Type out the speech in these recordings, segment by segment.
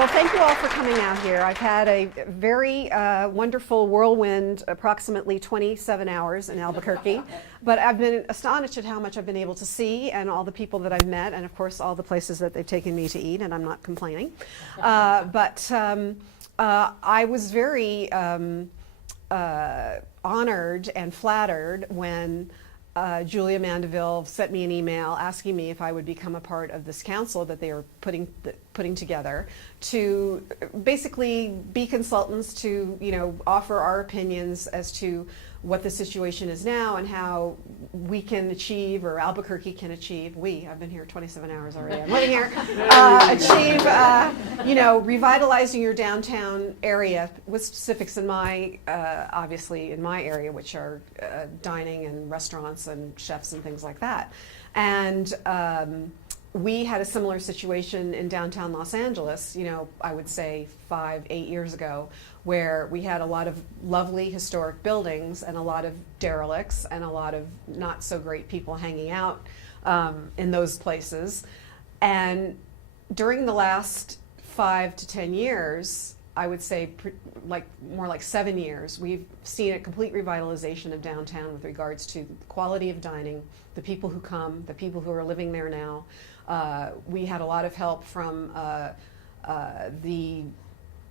Well, thank you all for coming out here. I've had a very wonderful whirlwind, approximately 27 hours in Albuquerque, but I've been astonished at how much I've been able to see and all the people that I've met, and of course all the places that they've taken me to eat, and I'm not complaining. But I was very honored and flattered when Julia Mandeville sent me an email asking me if I would become a part of this council that they were putting together to basically be consultants to, offer our opinions as to what the situation is now and how we can achieve, or Albuquerque can achieve, I've been here 27 hours already, I'm living here, achieve, revitalizing your downtown area with specifics in my, obviously in my area, which are dining and restaurants and chefs and things like that. And we had a similar situation in downtown Los Angeles, I would say 5-8 years ago, where we had a lot of lovely historic buildings and a lot of derelicts and a lot of not so great people hanging out in those places. And during the last 5 to 10 years, I would say more like 7 years, we've seen a complete revitalization of downtown with regards to the quality of dining, the people who come, the people who are living there now. We had a lot of help from the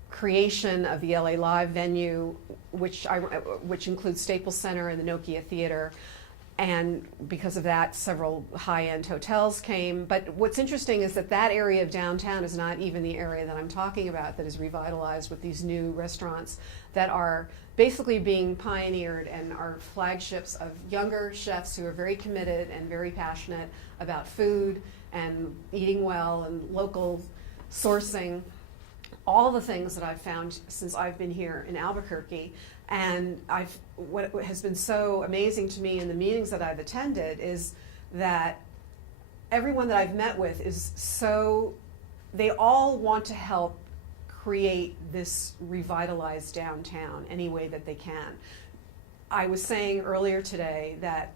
creation of the LA Live venue, which includes Staples Center and the Nokia Theater. And because of that, several high-end hotels came. But what's interesting is that area of downtown is not even the area that I'm talking about that is revitalized with these new restaurants that are basically being pioneered and are flagships of younger chefs who are very committed and very passionate about food and eating well and local sourcing, all the things that I've found since I've been here in Albuquerque. And what has been so amazing to me in the meetings that I've attended is that everyone that I've met with they all want to help create this revitalized downtown any way that they can. I was saying earlier today that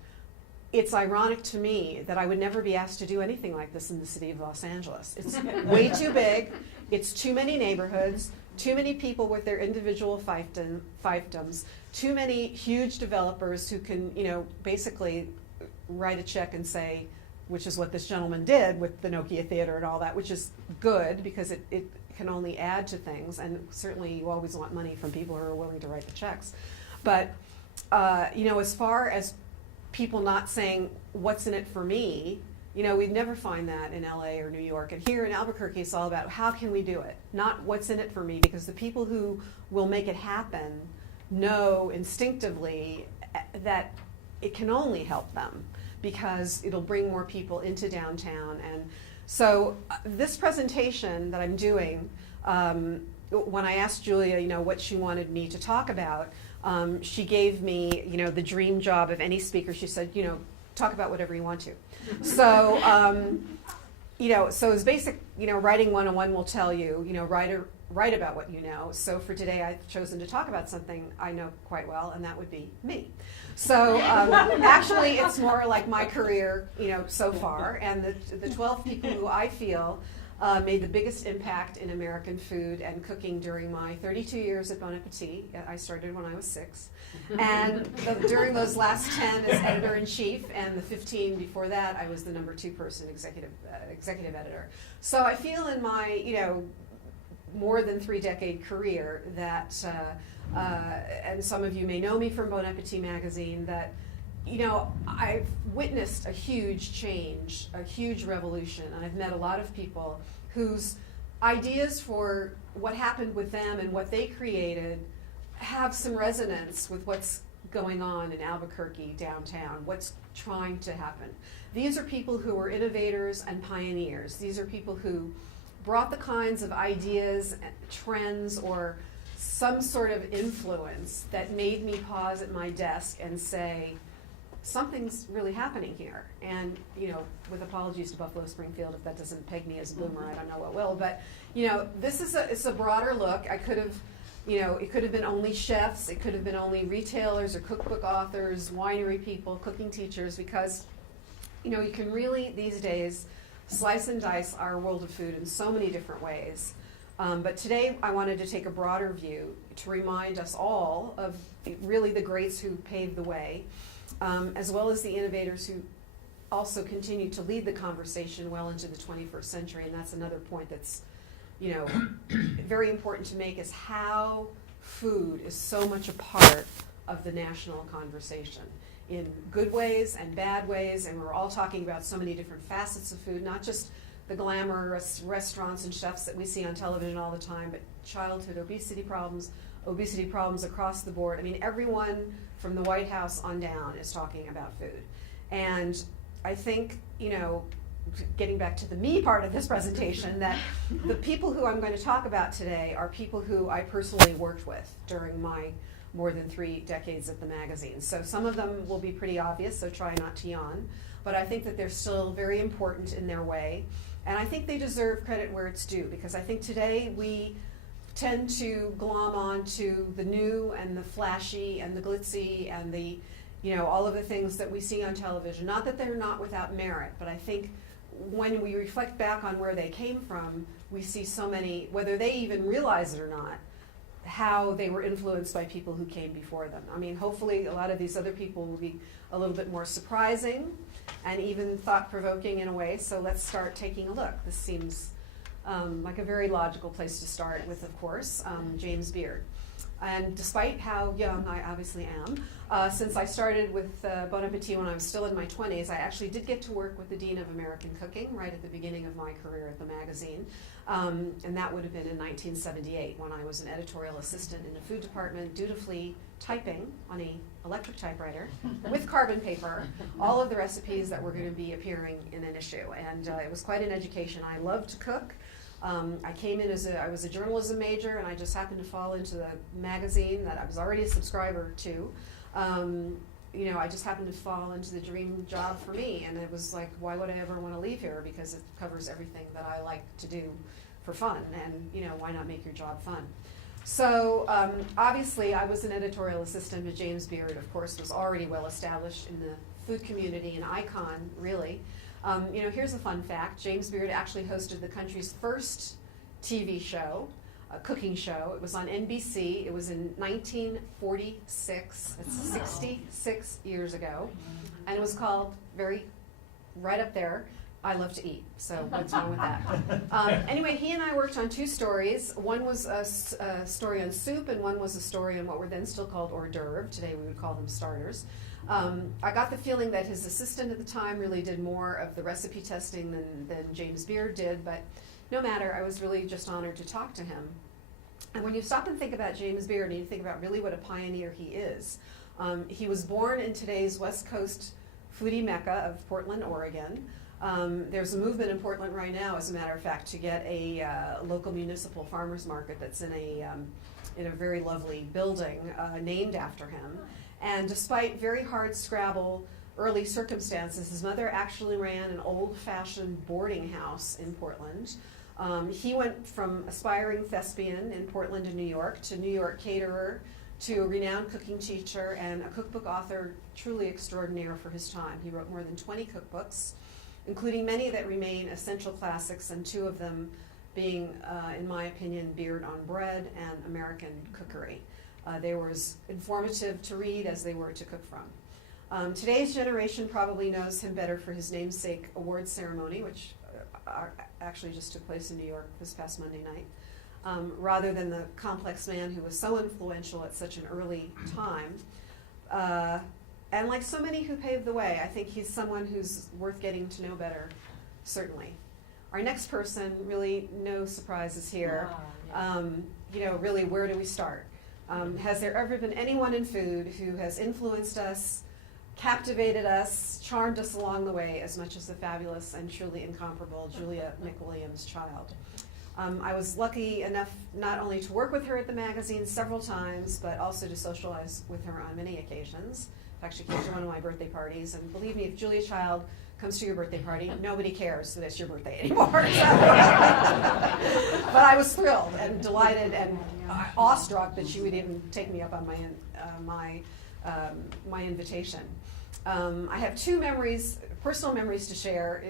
it's ironic to me that I would never be asked to do anything like this in the city of Los Angeles. It's way too big, it's too many neighborhoods, too many people with their individual fiefdoms, too many huge developers who can, basically write a check and say, which is what this gentleman did with the Nokia Theater and all that, which is good because it can only add to things, and certainly you always want money from people who are willing to write the checks. But, as far as people not saying, what's in it for me, we'd never find that in LA or New York. And here in Albuquerque, it's all about how can we do it, not what's in it for me, because the people who will make it happen know instinctively that it can only help them because it'll bring more people into downtown. And so this presentation that I'm doing, when I asked Julia, what she wanted me to talk about, she gave me, the dream job of any speaker. She said, talk about whatever you want to. So, so as basic, writing 101 will tell you, write about what you know. So for today, I've chosen to talk about something I know quite well, and that would be me. So actually, it's more like my career, so far, and the 12 people who I feel made the biggest impact in American food and cooking during my 32 years at Bon Appetit. I started when I was 6. And during those last 10 as editor-in-chief, and the 15 before that, I was the number 2 person executive editor. So I feel in my, more than 3-decade career that, and some of you may know me from Bon Appetit magazine, that I've witnessed a huge change, a huge revolution, and I've met a lot of people whose ideas for what happened with them and what they created have some resonance with what's going on in Albuquerque downtown, what's trying to happen. These are people who were innovators and pioneers. These are people who brought the kinds of ideas, trends, or some sort of influence that made me pause at my desk and say, something's really happening here. And, with apologies to Buffalo Springfield, if that doesn't peg me as a boomer, I don't know what will. But, this is it's a broader look. I could have, it could have been only chefs. It could have been only retailers or cookbook authors, winery people, cooking teachers, because, you can really, these days, slice and dice our world of food in so many different ways. But today I wanted to take a broader view to remind us all of really the greats who paved the way, as well as the innovators who also continue to lead the conversation well into the 21st century. And that's another point that's, very important to make, is how food is so much a part of the national conversation in good ways and bad ways. And we're all talking about so many different facets of food, not just the glamorous restaurants and chefs that we see on television all the time, but childhood obesity problems across the board. I mean, everyone from the White House on down is talking about food. And I think, getting back to the me part of this presentation, that the people who I'm going to talk about today are people who I personally worked with during my more than 3 decades at the magazine. So some of them will be pretty obvious, so try not to yawn. But I think that they're still very important in their way. And I think they deserve credit where it's due, because I think today we tend to glom on to the new and the flashy and the glitzy and the, all of the things that we see on television. Not that they're not without merit, but I think when we reflect back on where they came from, we see so many, whether they even realize it or not, how they were influenced by people who came before them. I mean, hopefully a lot of these other people will be a little bit more surprising and even thought-provoking in a way, so let's start taking a look. This seems like a very logical place to start with, of course, James Beard. And despite how young I obviously am, since I started with Bon Appetit when I was still in my 20s, I actually did get to work with the Dean of American Cooking right at the beginning of my career at the magazine. And that would have been in 1978 when I was an editorial assistant in the food department, dutifully typing on an electric typewriter with carbon paper all of the recipes that were going to be appearing in an issue. And it was quite an education. I loved to cook. I came in I was a journalism major, and I just happened to fall into the magazine that I was already a subscriber to. I just happened to fall into the dream job for me, and it was like, why would I ever want to leave here? Because it covers everything that I like to do for fun, and why not make your job fun? So obviously I was an editorial assistant, but James Beard, of course, was already well established in the food community, an icon, really. Here's a fun fact. James Beard actually hosted the country's first TV show, a cooking show. It was on NBC. It was in 1946. It's 66 years ago. And it was called, right up there, I Love to Eat. So what's wrong with that? Anyway, he and I worked on 2 stories. One was a story on soup, and one was a story on what were then still called hors d'oeuvres. Today we would call them starters. I got the feeling that his assistant at the time really did more of the recipe testing than James Beard did, but no matter, I was really just honored to talk to him. And when you stop and think about James Beard, and you think about really what a pioneer he is, he was born in today's West Coast foodie mecca of Portland, Oregon. There's a movement in Portland right now, as a matter of fact, to get a local municipal farmers market that's in a very lovely building named after him. And despite very hard scrabble early circumstances, his mother actually ran an old-fashioned boarding house in Portland. He went from aspiring thespian in Portland and New York to New York caterer to a renowned cooking teacher and a cookbook author truly extraordinaire for his time. He wrote more than 20 cookbooks, including many that remain essential classics, and 2 of them being, in my opinion, Beard on Bread and American Cookery. They were as informative to read as they were to cook from. Today's generation probably knows him better for his namesake awards ceremony, which actually just took place in New York this past Monday night, rather than the complex man who was so influential at such an early time. And like so many who paved the way, I think he's someone who's worth getting to know better, certainly. Our next person, really no surprises here. Really, where do we start? Has there ever been anyone in food who has influenced us, captivated us, charmed us along the way as much as the fabulous and truly incomparable Julia McWilliams-Child? I was lucky enough not only to work with her at the magazine several times, but also to socialize with her on many occasions. In fact, she came to one of my birthday parties, and believe me, if Julia Child comes to your birthday party, nobody cares that it's your birthday anymore. But I was thrilled and delighted and awestruck that she would even take me up on my invitation. I have 2 memories, personal memories to share,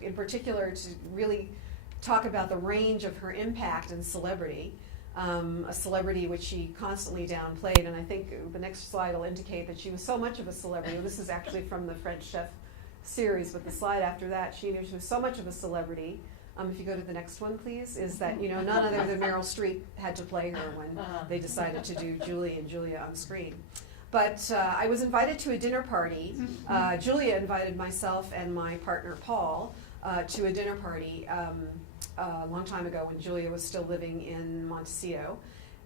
in particular to really talk about the range of her impact and celebrity, a celebrity which she constantly downplayed. And I think the next slide will indicate that she was so much of a celebrity. This is actually from the French Chef series, but the slide after that, she was so much of a celebrity. If you go to the next one, please, is that, you know, none other than Meryl Streep had to play her when they decided to do Julie and Julia on screen. But I was invited to a dinner party. Julia invited myself and my partner, Paul, to a dinner party a long time ago when Julia was still living in Montecito.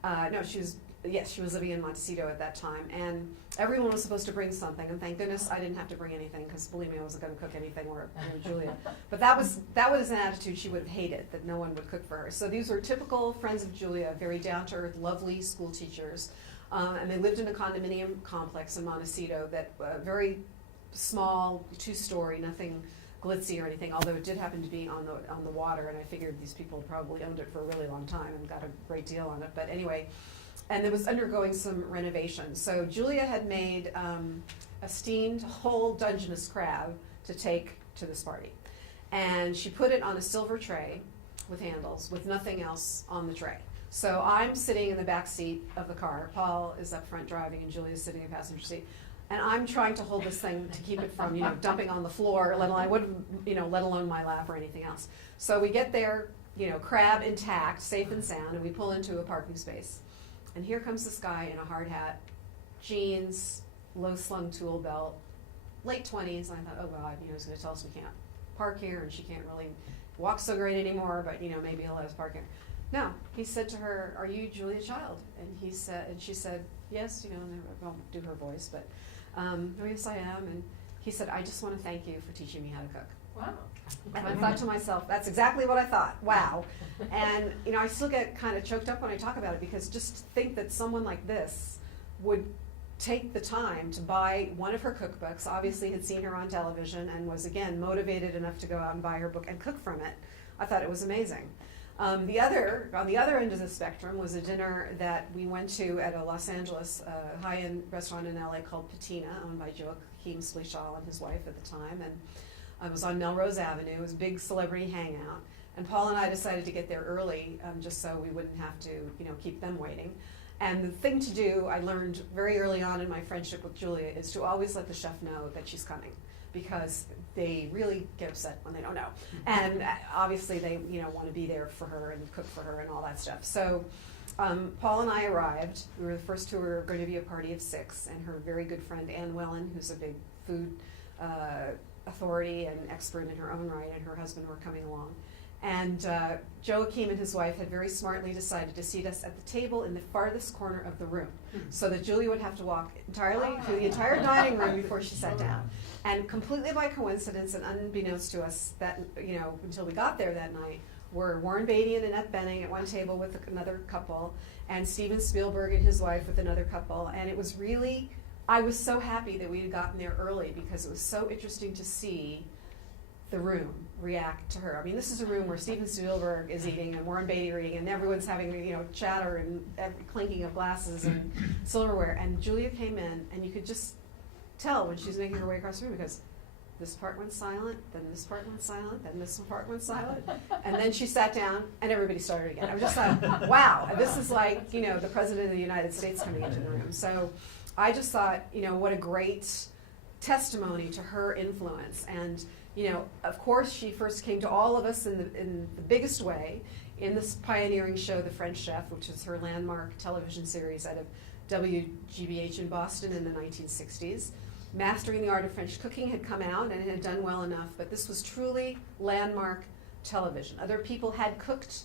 No, she was living in Montecito at that time, and everyone was supposed to bring something, and thank goodness I didn't have to bring anything, because believe me, I wasn't going to cook anything or Julia. But that was an attitude she would have hated, that no one would cook for her. So these were typical friends of Julia, very down-to-earth, lovely school teachers, and they lived in a condominium complex in Montecito that very small, 2-story, nothing glitzy or anything, although it did happen to be on the water, and I figured these people probably owned it for a really long time and got a great deal on it. But anyway, and it was undergoing some renovations. So Julia had made a steamed whole Dungeness crab to take to this party. And she put it on a silver tray with handles, with nothing else on the tray. So I'm sitting in the back seat of the car. Paul is up front driving, and Julia's sitting in the passenger seat. And I'm trying to hold this thing to keep it from, you know, dumping on the floor, let alone my lap or anything else. So we get there, you know, crab intact, safe and sound, and we pull into a parking space. And here comes this guy in a hard hat, jeans, low-slung tool belt, late 20s. And I thought, oh God, you know, he's going to tell us we can't park here, and she can't really walk so great anymore, but, you know, maybe he'll let us park here. No, he said to her, "Are you Julia Child?" And she said, "Yes," you know, and I won't do her voice, but, "Oh, yes, I am." And he said, "I just want to thank you for teaching me how to cook." Wow. And I thought to myself, that's exactly what I thought. Wow. And, you know, I still get kind of choked up when I talk about it, because just think that someone like this would take the time to buy one of her cookbooks, obviously had seen her on television and was, again, motivated enough to go out and buy her book and cook from it. I thought it was amazing. On the other end of the spectrum was a dinner that we went to at a Los Angeles high-end restaurant in LA called Patina, owned by Joachim Splichal and his wife at the time. And it was on Melrose Avenue. It was a big celebrity hangout. And Paul and I decided to get there early just so we wouldn't have to, you know, keep them waiting. And the thing to do, I learned very early on in my friendship with Julia, is to always let the chef know that she's coming, because they really get upset when they don't know. And obviously they, you know, want to be there for her and cook for her and all that stuff. So Paul and I arrived. We were the first two. We were going to be a party of 6, and her very good friend Ann Wellen, who's a big food authority and expert in her own right, and her husband were coming along. And Joachim and his wife had very smartly decided to seat us at the table in the farthest corner of the room, so that Julia would have to walk entirely through the entire dining room before she sat down. And completely by coincidence and unbeknownst to us, that, you know, until we got there that night, were Warren Beatty and Annette Bening at one table with another couple, and Steven Spielberg and his wife with another couple. And it was really, I was so happy that we had gotten there early, because it was so interesting to see the room react to her. I mean, this is a room where Steven Spielberg is eating and Warren Beatty are eating, and everyone's having, you know, chatter and clinking of glasses and silverware. And Julia came in, and you could just tell when she was making her way across the room, because this part went silent, then this part went silent, then this part went silent, and then she sat down, and everybody started again. I was just like, wow, this is like, you know, the President of the United States coming into the room. So I just thought, you know, what a great testimony to her influence. And, you know, of course, she first came to all of us in the biggest way in this pioneering show, The French Chef, which is her landmark television series out of WGBH in Boston in the 1960s. Mastering the Art of French Cooking had come out, and it had done well enough, but this was truly landmark television. Other people had cooked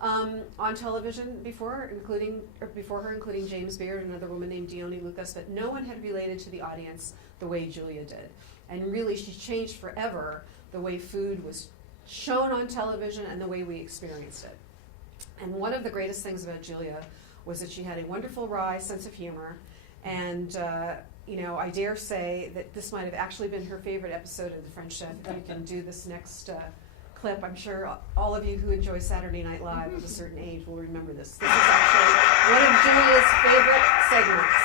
on television before her, including James Beard and another woman named Dione Lucas, but no one had related to the audience the way Julia did. And really, she changed forever the way food was shown on television and the way we experienced it. And one of the greatest things about Julia was that she had a wonderful wry sense of humor, and you know, I dare say that this might have actually been her favorite episode of The French Chef. If you can do this next clip, I'm sure all of you who enjoy Saturday Night Live of a certain age will remember this. This is actually one of Julia's favorite segments.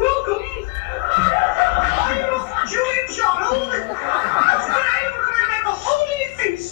Welcome! I'm Julia Child. Today we're going to make a holy feast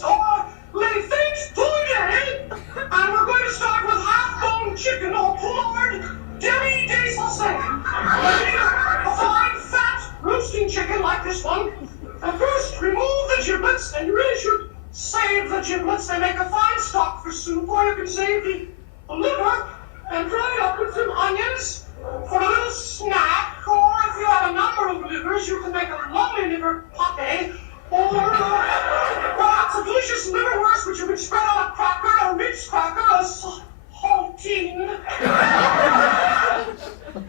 You really should save the giblets. They make a fine stock for soup, or you can save the liver and dry it up with some onions for a little snack. Or if you have a number of livers, you can make a lovely liver pate. Or perhaps a delicious liverwurst, which you can spread on a cracker, a Ritz cracker, a saltine.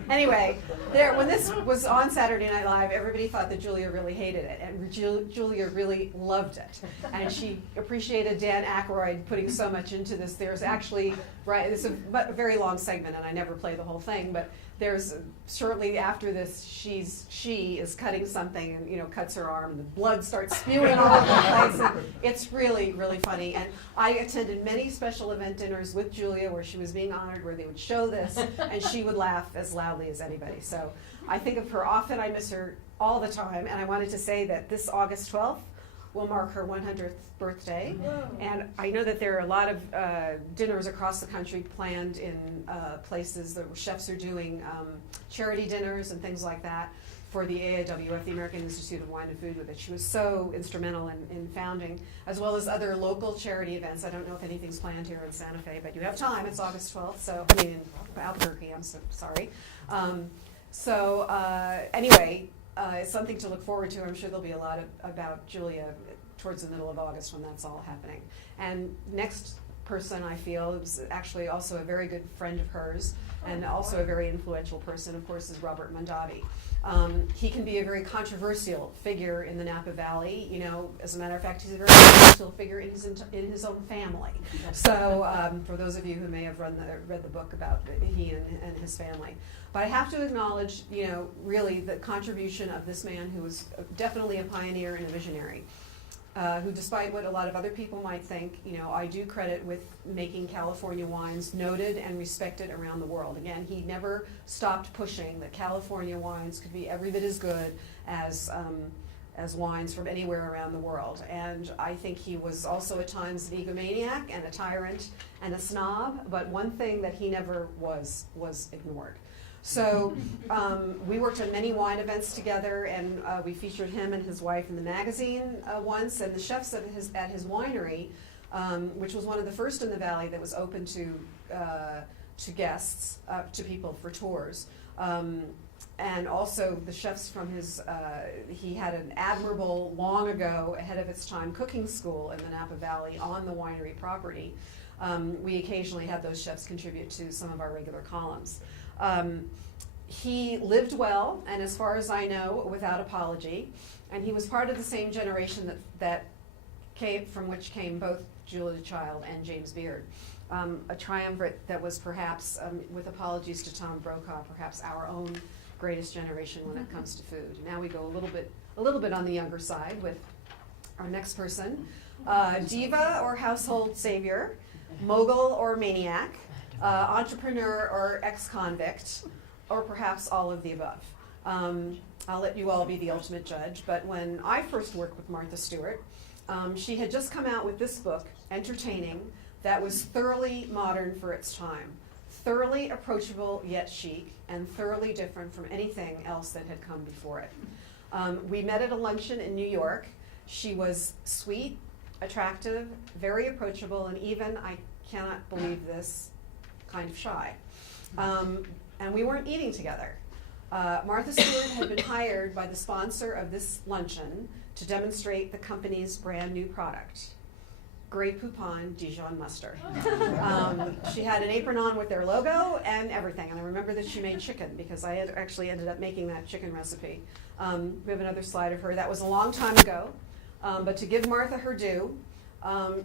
Anyway, when this was on Saturday Night Live, everybody thought that Julia really hated it, and Julia really loved it. And she appreciated Dan Aykroyd putting so much into this. There's actually, it's a very long segment, and I never play the whole thing, but there's shortly after this, she is cutting something and cuts her arm, and the blood starts spewing all over the place. And it's really, really funny. And I attended many special event dinners with Julia where she was being honored, where they would show this, and she would laugh as loudly as anybody. So I think of her often. I miss her all the time. And I wanted to say that this August 12th will mark her 100th birthday. And I know that there are a lot of dinners across the country planned in places that chefs are doing charity dinners and things like that for the AIWF, the American Institute of Wine and Food, that she was so instrumental in founding, as well as other local charity events. I don't know if anything's planned here in Santa Fe, but you have time. It's August 12th, so I mean in Albuquerque. I'm so sorry. Anyway, it's something to look forward to. I'm sure there'll be a lot about Julia towards the middle of August when that's all happening. And next person I feel is actually also a very good friend of hers, and also a very influential person, of course, is Robert Mondavi. He can be a very controversial figure in the Napa Valley. As a matter of fact, he's a very controversial figure in his own family. So for those of you who may have read the book about he and his family. But I have to acknowledge, really the contribution of this man who was definitely a pioneer and a visionary. Who, despite what a lot of other people might think, I do credit with making California wines noted and respected around the world. Again, he never stopped pushing that California wines could be every bit as good as wines from anywhere around the world. And I think he was also at times an egomaniac and a tyrant and a snob, but one thing that he never was ignored. So we worked on many wine events together, and we featured him and his wife in the magazine once, and the chefs at his winery, which was one of the first in the valley that was open to guests, to people for tours. And also the chefs from he had an admirable, long ago, ahead of its time, cooking school in the Napa Valley on the winery property. We occasionally had those chefs contribute to some of our regular columns. He lived well, and as far as I know, without apology. And he was part of the same generation that came, from which came both Julia Child and James Beard. A triumvirate that was perhaps, with apologies to Tom Brokaw, perhaps our own greatest generation when it comes to food. Now we go a little bit on the younger side with our next person. Diva or household savior, mogul or maniac, entrepreneur or ex-convict, or perhaps all of the above. I'll let you all be the ultimate judge, but when I first worked with Martha Stewart, she had just come out with this book, Entertaining, that was thoroughly modern for its time, thoroughly approachable yet chic, and thoroughly different from anything else that had come before it. We met at a luncheon in New York. She was sweet, attractive, very approachable, and even, I cannot believe this, kind of shy. And we weren't eating together. Martha Stewart had been hired by the sponsor of this luncheon to demonstrate the company's brand new product, Grey Poupon Dijon mustard. She had an apron on with their logo and everything, and I remember that she made chicken because I had actually ended up making that chicken recipe. We have another slide of her. That was a long time ago, but to give Martha her due,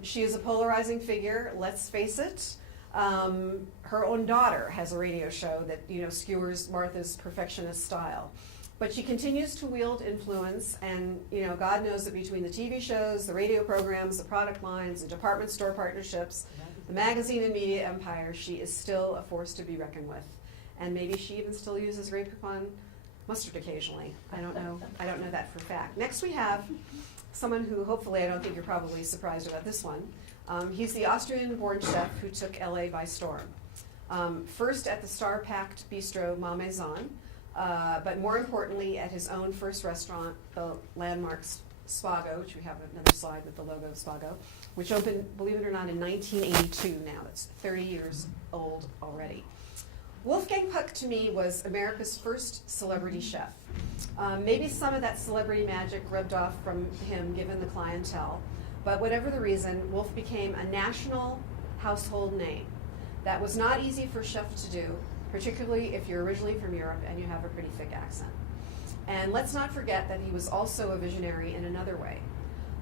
she is a polarizing figure, let's face it. Her own daughter has a radio show that skewers Martha's perfectionist style. But she continues to wield influence, and God knows that between the TV shows, the radio programs, the product lines, the department store partnerships, the magazine and media empire, she is still a force to be reckoned with. And maybe she even still uses Grey Poupon mustard occasionally. I don't know that for a fact. Next we have someone who hopefully, I don't think you're probably surprised about this one. He's the Austrian-born chef who took LA by storm. First at the star-packed bistro Ma Maison, but more importantly at his own first restaurant, the landmark Spago, which we have another slide with the logo of Spago, which opened, believe it or not, in 1982 now. It's 30 years old already. Wolfgang Puck, to me, was America's first celebrity chef. Maybe some of that celebrity magic rubbed off from him, given the clientele. But whatever the reason, Wolf became a national household name. That was not easy for chefs to do, particularly if you're originally from Europe and you have a pretty thick accent. And let's not forget that he was also a visionary in another way.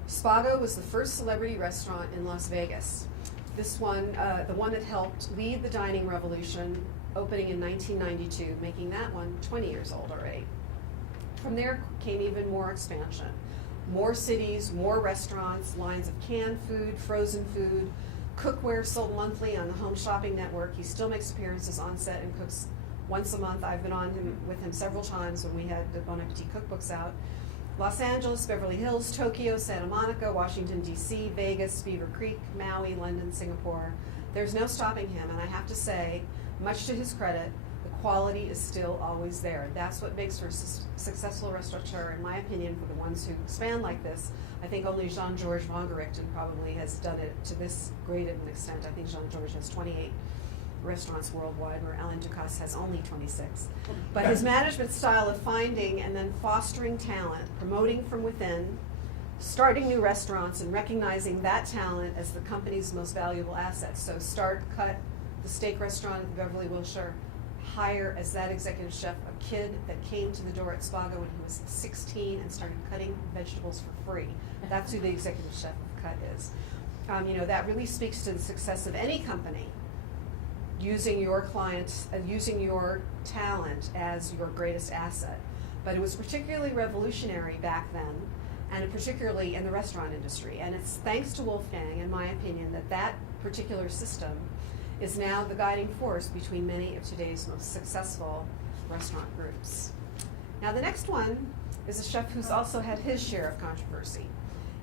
Spago was the first celebrity restaurant in Las Vegas. This one, the one that helped lead the dining revolution, opening in 1992, making that one 20 years old already. From there came even more expansion. More cities, more restaurants, lines of canned food, frozen food, cookware sold monthly on the Home Shopping Network. He still makes appearances on set and cooks once a month. I've been on with him several times when we had the Bon Appetit cookbooks out. Los Angeles, Beverly Hills, Tokyo, Santa Monica, Washington, D.C., Vegas, Beaver Creek, Maui, London, Singapore. There's no stopping him, and I have to say, much to his credit, the quality is still always there. That's what makes for a successful restaurateur, in my opinion, for the ones who expand like this. I think only Jean-Georges Vongerichten probably has done it to this great of an extent. I think Jean-Georges has 28 restaurants worldwide, where Alain Ducasse has only 26. But his management style of finding and then fostering talent, promoting from within, starting new restaurants, and recognizing that talent as the company's most valuable asset. So start, cut, the steak restaurant at the Beverly Wilshire, hire as that executive chef a kid that came to the door at Spago when he was 16 and started cutting vegetables for free. That's who the executive chef of Cut is. That really speaks to the success of any company, using your clients, using your talent as your greatest asset. But it was particularly revolutionary back then, and particularly in the restaurant industry. And it's thanks to Wolfgang, in my opinion, that particular system is now the guiding force between many of today's most successful restaurant groups. Now the next one is a chef who's also had his share of controversy.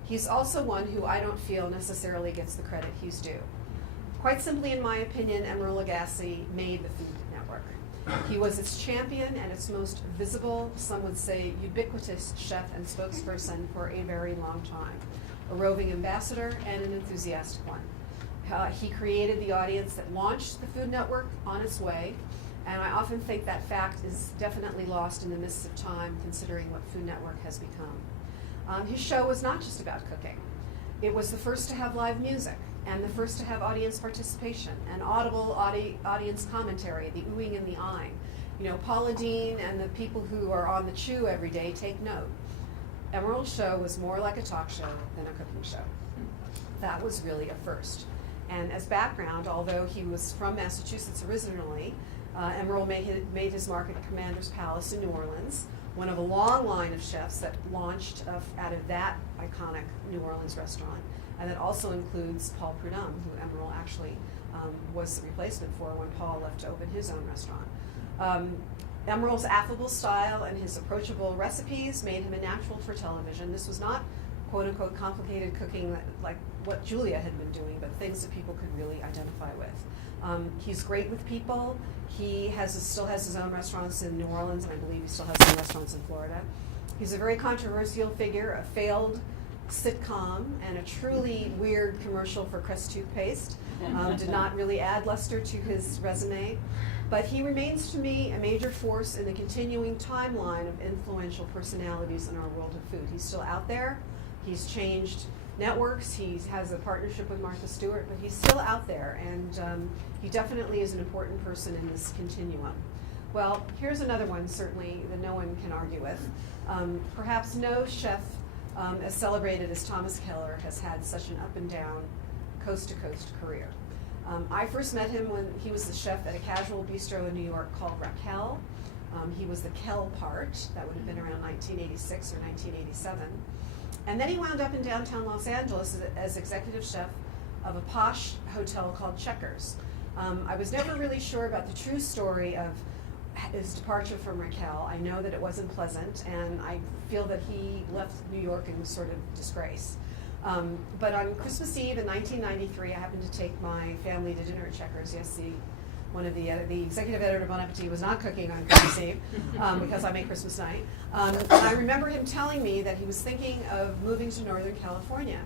He's also one who I don't feel necessarily gets the credit he's due. Quite simply, in my opinion, Emeril Lagasse made the Food Network. He was its champion and its most visible, some would say ubiquitous chef and spokesperson for a very long time. A roving ambassador and an enthusiastic one. He created the audience that launched the Food Network on its way, and I often think that fact is definitely lost in the mists of time, considering what Food Network has become. His show was not just about cooking. It was the first to have live music, and the first to have audience participation, and audible audience commentary, the oohing and the eyeing. Paula Deen and the people who are on the chew every day take note. Emeril's show was more like a talk show than a cooking show. That was really a first. And as background, although he was from Massachusetts originally, Emeril made his mark at Commander's Palace in New Orleans, one of a long line of chefs that launched out of that iconic New Orleans restaurant. And that also includes Paul Prudhomme, who Emeril actually was the replacement for when Paul left to open his own restaurant. Emeril's affable style and his approachable recipes made him a natural for television. This was not quote-unquote complicated cooking like what Julia had been doing, but things that people could really identify with. He's great with people. He still has his own restaurants in New Orleans, and I believe he still has some restaurants in Florida. He's a very controversial figure, a failed sitcom, and a truly weird commercial for Crest toothpaste. Did not really add luster to his resume. But he remains to me a major force in the continuing timeline of influential personalities in our world of food. He's still out there. He's changed networks. He has a partnership with Martha Stewart, but he's still out there, and he definitely is an important person in this continuum. Well, here's another one, certainly, that no one can argue with. Perhaps no chef as celebrated as Thomas Keller has had such an up and down, coast-to-coast career. I first met him when he was the chef at a casual bistro in New York called Raquel. He was the Kel part. That would have been around 1986 or 1987. And then he wound up in downtown Los Angeles as executive chef of a posh hotel called Checkers. I was never really sure about the true story of his departure from Raquel. I know that it wasn't pleasant, and I feel that he left New York in sort of disgrace. But on Christmas Eve in 1993, I happened to take my family to dinner at Checkers. Yes, the executive editor of Bon Appetit was not cooking on Christmas Eve because I make Christmas night. And I remember him telling me that he was thinking of moving to Northern California.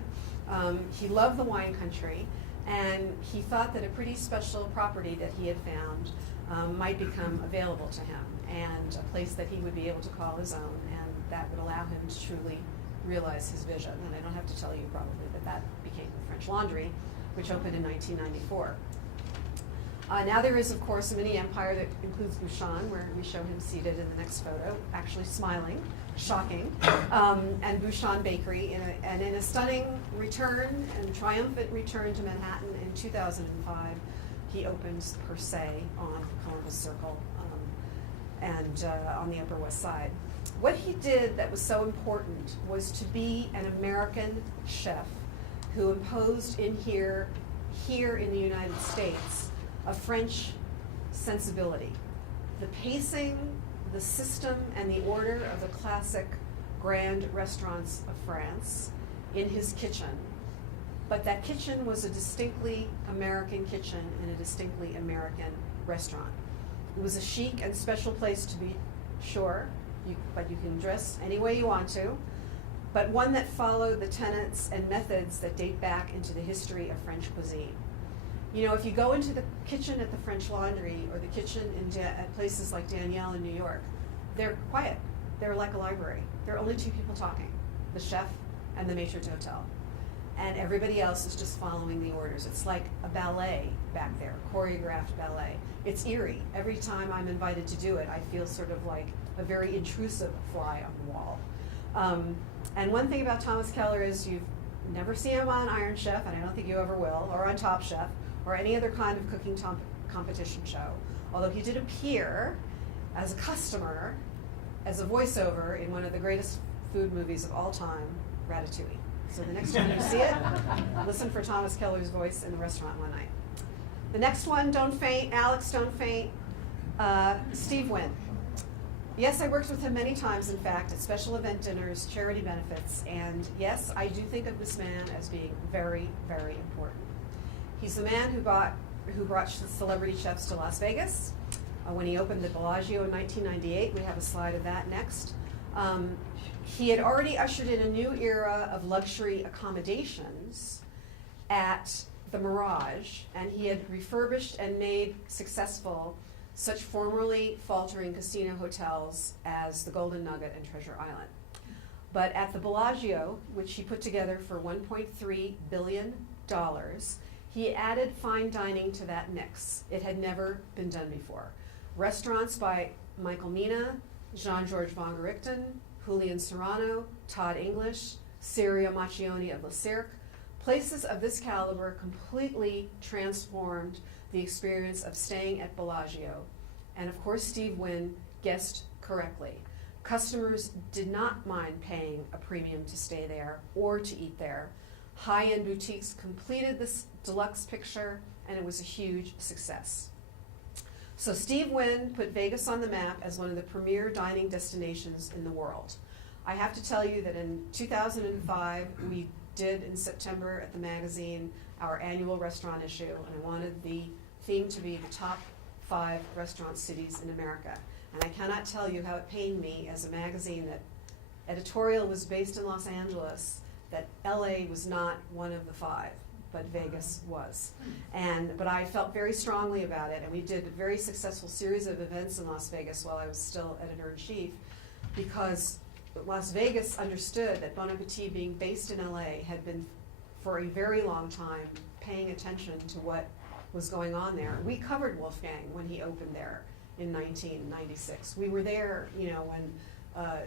He loved the wine country, and he thought that a pretty special property that he had found might become available to him, and a place that he would be able to call his own, and that would allow him to truly realize his vision. And I don't have to tell you probably that became the French Laundry, which opened in 1994. Now there is, of course, a mini empire that includes Bouchon, where we show him seated in the next photo, actually smiling, shocking, and Bouchon Bakery, in a stunning return and triumphant return to Manhattan in 2005, he opens Per Se on Columbus Circle and on the Upper West Side. What he did that was so important was to be an American chef who imposed here in the United States, a French sensibility. The pacing, the system, and the order of the classic grand restaurants of France in his kitchen. But that kitchen was a distinctly American kitchen in a distinctly American restaurant. It was a chic and special place to be sure, but you can dress any way you want to, but one that followed the tenets and methods that date back into the history of French cuisine. You know, if you go into the kitchen at the French Laundry or the kitchen at places like Danielle in New York, they're quiet. They're like a library. There are only two people talking, the chef and the maitre d'hotel. And everybody else is just following the orders. It's like a ballet back there, choreographed ballet. It's eerie. Every time I'm invited to do it, I feel sort of like a very intrusive fly on the wall. And one thing about Thomas Keller is you've never seen him on Iron Chef, and I don't think you ever will, or on Top Chef, or any other kind of cooking competition show. Although he did appear as a customer, as a voiceover in one of the greatest food movies of all time, Ratatouille. So the next time you see it, listen for Thomas Keller's voice in the restaurant one night. The next one, don't faint, Alex, don't faint, Steve Wynn. Yes, I worked with him many times, in fact, at special event dinners, charity benefits, and yes, I do think of this man as being very, very important. He's the man who brought celebrity chefs to Las Vegas. When he opened the Bellagio in 1998, we have a slide of that next. He had already ushered in a new era of luxury accommodations at the Mirage, and he had refurbished and made successful such formerly faltering casino hotels as the Golden Nugget and Treasure Island. But at the Bellagio, which he put together for $1.3 billion, he added fine dining to that mix. It had never been done before. Restaurants by Michael Mina, Jean-Georges Vongerichten, Julian Serrano, Todd English, Sirio Macchioni of Le Cirque. Places of this caliber completely transformed the experience of staying at Bellagio. And of course, Steve Wynn guessed correctly. Customers did not mind paying a premium to stay there or to eat there. High-end boutiques completed this deluxe picture, and it was a huge success. So Steve Wynn put Vegas on the map as one of the premier dining destinations in the world. I have to tell you that in 2005, we did in September at the magazine our annual restaurant issue, and I wanted the theme to be the top 5 restaurant cities in America. And I cannot tell you how it pained me as a magazine that editorial was based in Los Angeles, that LA was not one of the 5, but Vegas was. But I felt very strongly about it, and we did a very successful series of events in Las Vegas while I was still editor-in-chief, because Las Vegas understood that Bon Appetit, being based in LA, had been for a very long time paying attention to what was going on there. We covered Wolfgang when he opened there in 1996. We were there, when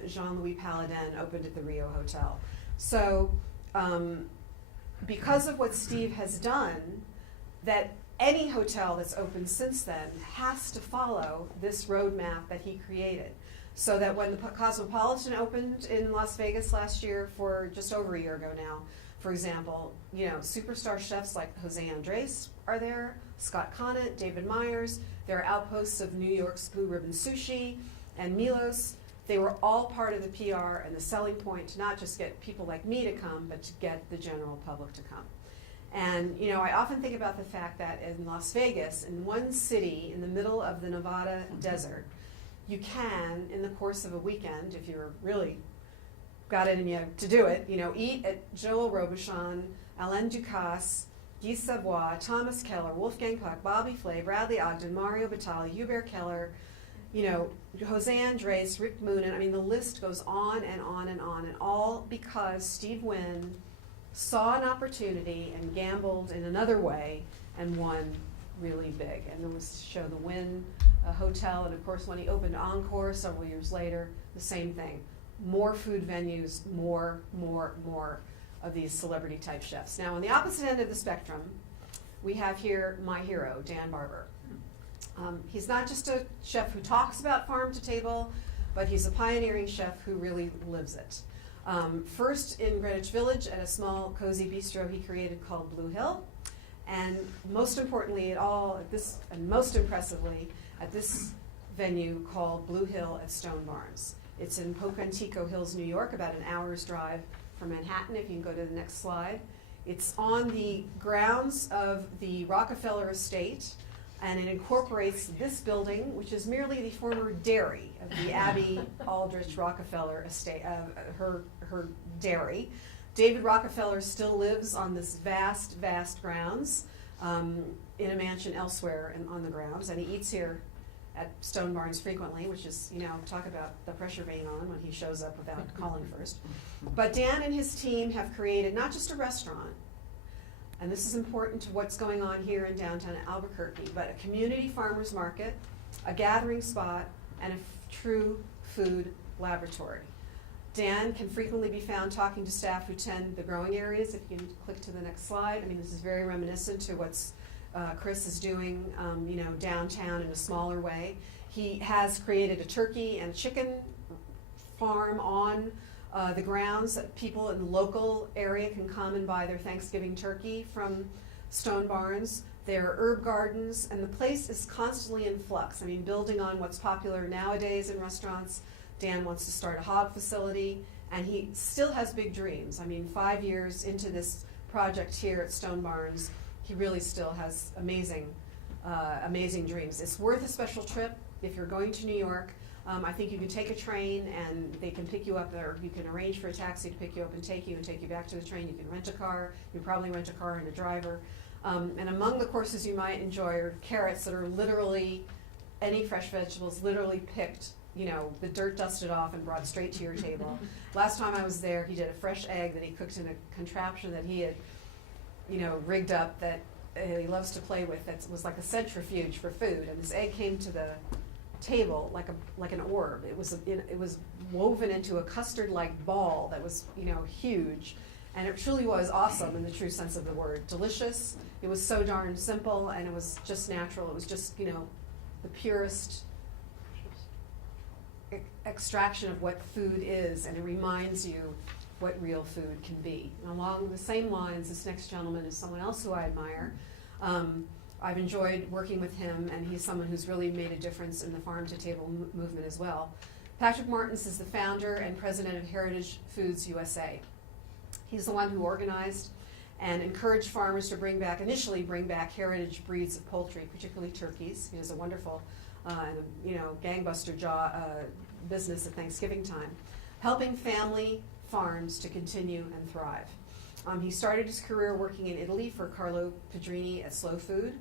Jean-Louis Paladin opened at the Rio Hotel. So because of what Steve has done, that any hotel that's opened since then has to follow this roadmap that he created. So that when the Cosmopolitan opened in Las Vegas last year, for just over a year ago now, for example, superstar chefs like Jose Andres are there, Scott Conant, David Myers. There are outposts of New York's Blue Ribbon Sushi and Milos. They were all part of the PR and the selling point to not just get people like me to come, but to get the general public to come. And, you know, I often think about the fact that in Las Vegas, in one city in the middle of the Nevada desert, you can, in the course of a weekend, if you're really got it in you to do it, you know, eat at Joel Robuchon, Alain Ducasse, Guy Savoy, Thomas Keller, Wolfgang Puck, Bobby Flay, Bradley Ogden, Mario Batali, Hubert Keller, you know, Jose Andres, Rick Moonen. I mean, the list goes on and on and on, and all because Steve Wynn saw an opportunity and gambled in another way and won really big. And it was to show the Wynn Hotel, and of course when he opened Encore several years later, the same thing. More food venues, more of these celebrity type chefs. Now on the opposite end of the spectrum, we have here my hero, Dan Barber. He's not just a chef who talks about farm to table, but he's a pioneering chef who really lives it. First in Greenwich Village at a small cozy bistro he created called Blue Hill, and most importantly most impressively at this venue called Blue Hill at Stone Barns. It's in Pocantico Hills, New York, about an hour's drive from Manhattan, if you can go to the next slide. It's on the grounds of the Rockefeller estate, and it incorporates this building, which is merely the former dairy of the Abby Aldrich Rockefeller estate, her dairy. David Rockefeller still lives on this vast grounds, in a mansion elsewhere on the grounds, and he eats here at Stone Barns frequently, which is, you know, talk about the pressure being on when he shows up without calling first. But Dan and his team have created not just a restaurant, and this is important to what's going on here in downtown Albuquerque, but a community farmers market, a gathering spot, and a true food laboratory. Dan can frequently be found talking to staff who tend the growing areas. If you can click to the next slide. I mean, this is very reminiscent to what's Chris is doing, you know, downtown in a smaller way. He has created a turkey and chicken farm on the grounds that people in the local area can come and buy their Thanksgiving turkey from Stone Barns. There are herb gardens, and the place is constantly in flux. I mean, building on what's popular nowadays in restaurants, Dan wants to start a hog facility, and he still has big dreams. I mean, 5 years into this project here at Stone Barns, he really still has amazing dreams. It's worth a special trip if you're going to New York. I think you can take a train and they can pick you up, or you can arrange for a taxi to pick you up and take you back to the train. You can rent a car. You can probably rent a car and a driver. And among the courses you might enjoy are carrots that are literally, any fresh vegetables, literally picked, you know, the dirt dusted off and brought straight to your table. Last time I was there, he did a fresh egg that he cooked in a contraption that he had, you know, rigged up that he loves to play with. That was like a centrifuge for food, and this egg came to the table like an orb. It was woven into a custard-like ball that was, you know, huge, and it truly was awesome in the true sense of the word. Delicious. It was so darn simple, and it was just natural. It was just, you know, the purest extraction of what food is, and it reminds you what real food can be. And along the same lines, this next gentleman is someone else who I admire. I've enjoyed working with him, and he's someone who's really made a difference in the farm-to-table movement as well. Patrick Martins is the founder and president of Heritage Foods USA. He's the one who organized and encouraged farmers to initially bring back heritage breeds of poultry, particularly turkeys. He has a wonderful, you know, gangbuster business at Thanksgiving time, helping family farms to continue and thrive. He started his career working in Italy for Carlo Pedrini at Slow Food.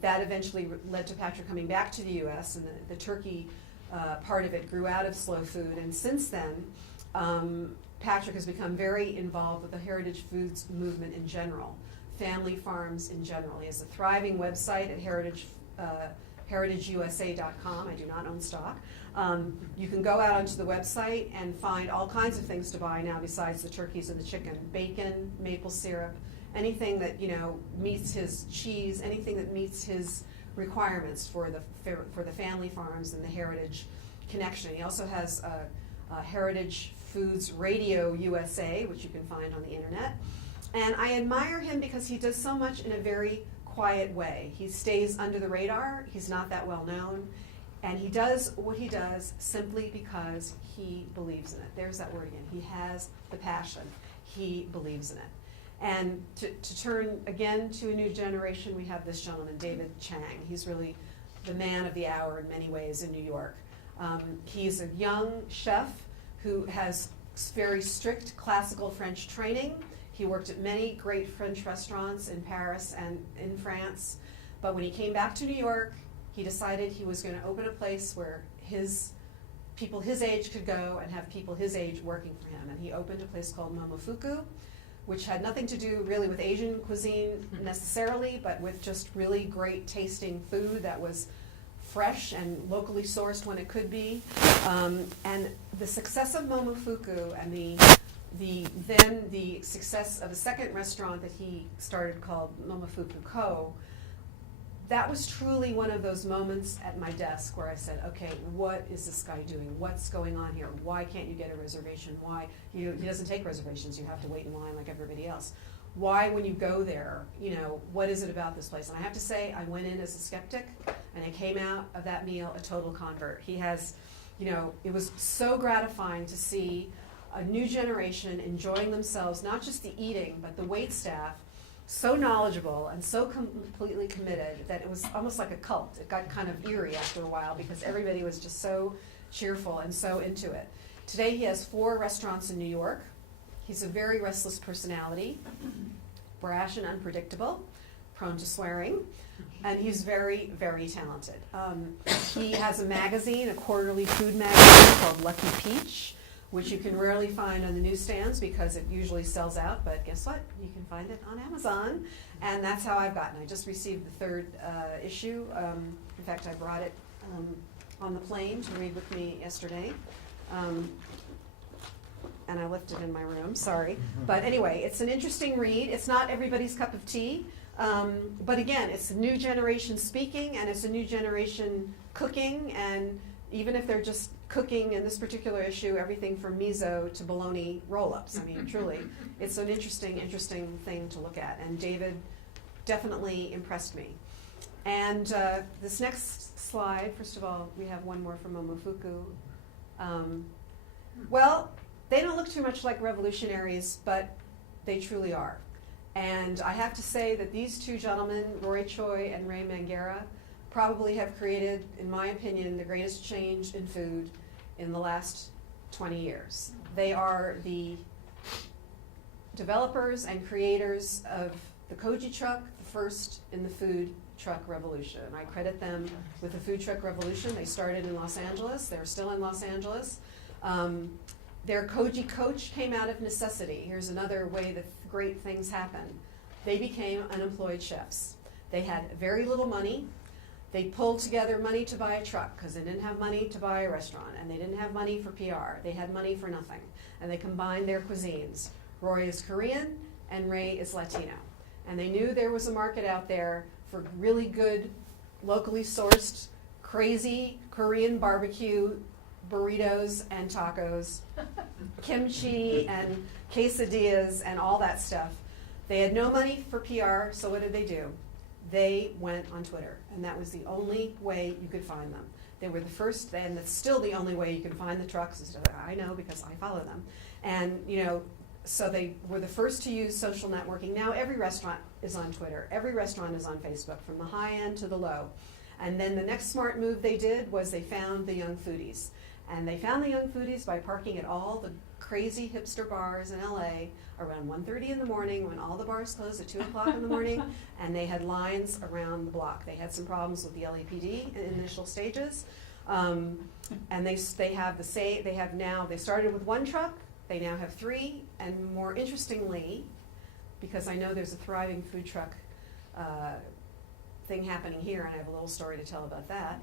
That eventually led to Patrick coming back to the U.S., and the turkey part of it grew out of Slow Food. And since then, Patrick has become very involved with the heritage foods movement in general, family farms in general. He has a thriving website at heritageusa.com. I do not own stock. You can go out onto the website and find all kinds of things to buy now besides the turkeys and the chicken. Bacon, maple syrup, anything that, you know, meets his cheese, anything that meets his requirements for the family farms and the heritage connection. He also has Heritage Foods Radio USA, which you can find on the internet. And I admire him because he does so much in a very quiet way. He stays under the radar. He's not that well known. And he does what he does simply because he believes in it. There's that word again. He has the passion. He believes in it. And to turn again to a new generation, we have this gentleman, David Chang. He's really the man of the hour in many ways in New York. He's a young chef who has very strict classical French training. He worked at many great French restaurants in Paris and in France. But when he came back to New York, he decided he was going to open a place where people his age could go and have people his age working for him. And he opened a place called Momofuku, which had nothing to do really with Asian cuisine necessarily, but with just really great tasting food that was fresh and locally sourced when it could be. And the success of Momofuku and the success of a second restaurant that he started called Momofuku Co., that was truly one of those moments at my desk where I said, okay, what is this guy doing? What's going on here? Why can't you get a reservation? Why? He doesn't take reservations. You have to wait in line like everybody else. Why, when you go there, what is it about this place? And I have to say, I went in as a skeptic, and I came out of that meal a total convert. He has, it was so gratifying to see a new generation enjoying themselves, not just the eating, but the wait staff, so knowledgeable and so completely committed that it was almost like a cult. It got kind of eerie after a while because everybody was just so cheerful and so into it. Today he has 4 restaurants in New York. He's a very restless personality, brash and unpredictable, prone to swearing, and he's very, very talented. He has a magazine, a quarterly food magazine called Lucky Peach, which you can rarely find on the newsstands because it usually sells out, but guess what? You can find it on Amazon, and that's how I've gotten. I just received the 3rd issue. In fact, I brought it on the plane to read with me yesterday, and I left it in my room, sorry. But anyway, it's an interesting read. It's not everybody's cup of tea, but again, it's a new generation speaking, and it's a new generation cooking, and even if they're just cooking in this particular issue, everything from miso to bologna roll-ups. I mean, truly, it's an interesting thing to look at. And David definitely impressed me. And this next slide, first of all, we have one more from Momofuku. Well, they don't look too much like revolutionaries, but they truly are. And I have to say that these 2 gentlemen, Roy Choi and Ray Mangera, probably have created, in my opinion, the greatest change in food in the last 20 years. They are the developers and creators of the Koji truck, the first in the food truck revolution. I credit them with the food truck revolution. They started in Los Angeles. They're still in Los Angeles. Their Koji coach came out of necessity. Here's another way that great things happen. They became unemployed chefs. They had very little money. They pulled together money to buy a truck because they didn't have money to buy a restaurant, and they didn't have money for PR. They had money for nothing, and they combined their cuisines. Roy is Korean, and Ray is Latino. And they knew there was a market out there for really good, locally sourced, crazy Korean barbecue, burritos and tacos, kimchi and quesadillas and all that stuff. They had no money for PR, so what did they do? They went on Twitter, and that was the only way you could find them. They were the first, and that's still the only way you can find the trucks. I know because I follow them. And, so they were the first to use social networking. Now every restaurant is on Twitter. Every restaurant is on Facebook, from the high end to the low. And then the next smart move they did was they found the young foodies. And they found the young foodies by parking at all the crazy hipster bars in LA around 1:30 in the morning when all the bars closed at 2 o'clock in the morning, and they had lines around the block. They had some problems with the LAPD in initial stages, and they started with 1 truck. They now have 3, and more interestingly, because I know there's a thriving food truck thing happening here, and I have a little story to tell about that.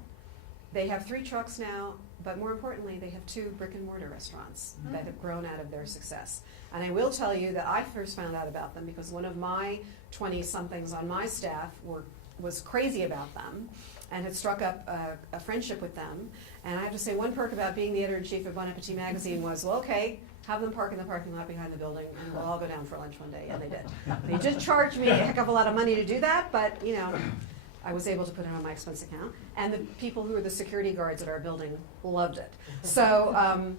They have 3 trucks now, but more importantly, they have 2 brick and mortar restaurants that have grown out of their success. And I will tell you that I first found out about them because one of my 20-somethings on my staff was crazy about them and had struck up a friendship with them. And I have to say, one perk about being the editor-in-chief of Bon Appetit magazine was, well, okay, have them park in the parking lot behind the building, and we'll all go down for lunch one day. And they did. They did charge me a heck of a lot of money to do that, but, I was able to put it on my expense account. And the people who were the security guards at our building loved it. So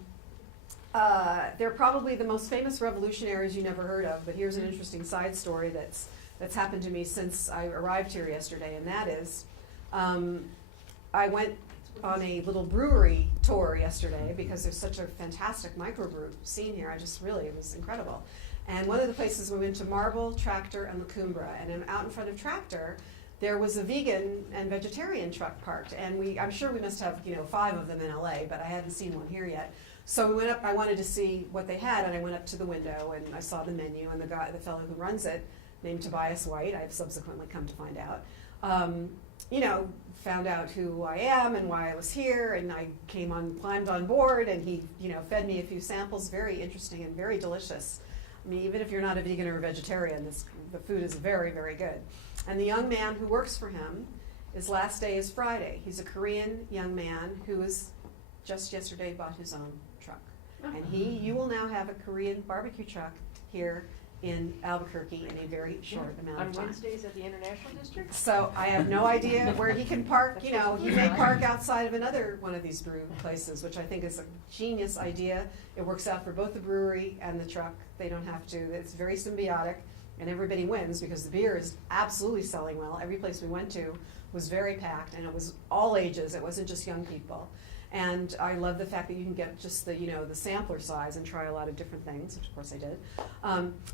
They're probably the most famous revolutionaries you never heard of, but here's an interesting side story that's happened to me since I arrived here yesterday, and that is, I went on a little brewery tour yesterday because there's such a fantastic microbrew scene here. It was incredible. And one of the places we went to, Marble, Tractor, and La Cumbra, and out in front of Tractor, there was a vegan and vegetarian truck parked, and I'm sure we must have 5 of them in LA, but I hadn't seen one here yet. So we went up. I wanted to see what they had, and I went up to the window and I saw the menu, and the fellow who runs it, named Tobias White, I've subsequently come to find out, found out who I am and why I was here, and I climbed on board, and he fed me a few samples. Very interesting and very delicious. I mean, even if you're not a vegan or a vegetarian, the food is very, very good. And the young man who works for him, his last day is Friday. He's a Korean young man who just yesterday bought his own truck. And you will now have a Korean barbecue truck here in Albuquerque in a very short amount of time. On Wednesdays at the International District? So I have no idea where he can park. He may park outside of another one of these brew places, which I think is a genius idea. It works out for both the brewery and the truck. They don't have to. It's very symbiotic, and everybody wins because the beer is absolutely selling well. Every place we went to was very packed, and it was all ages. It wasn't just young people. And I love the fact that you can get just the sampler size and try a lot of different things, which of course I did.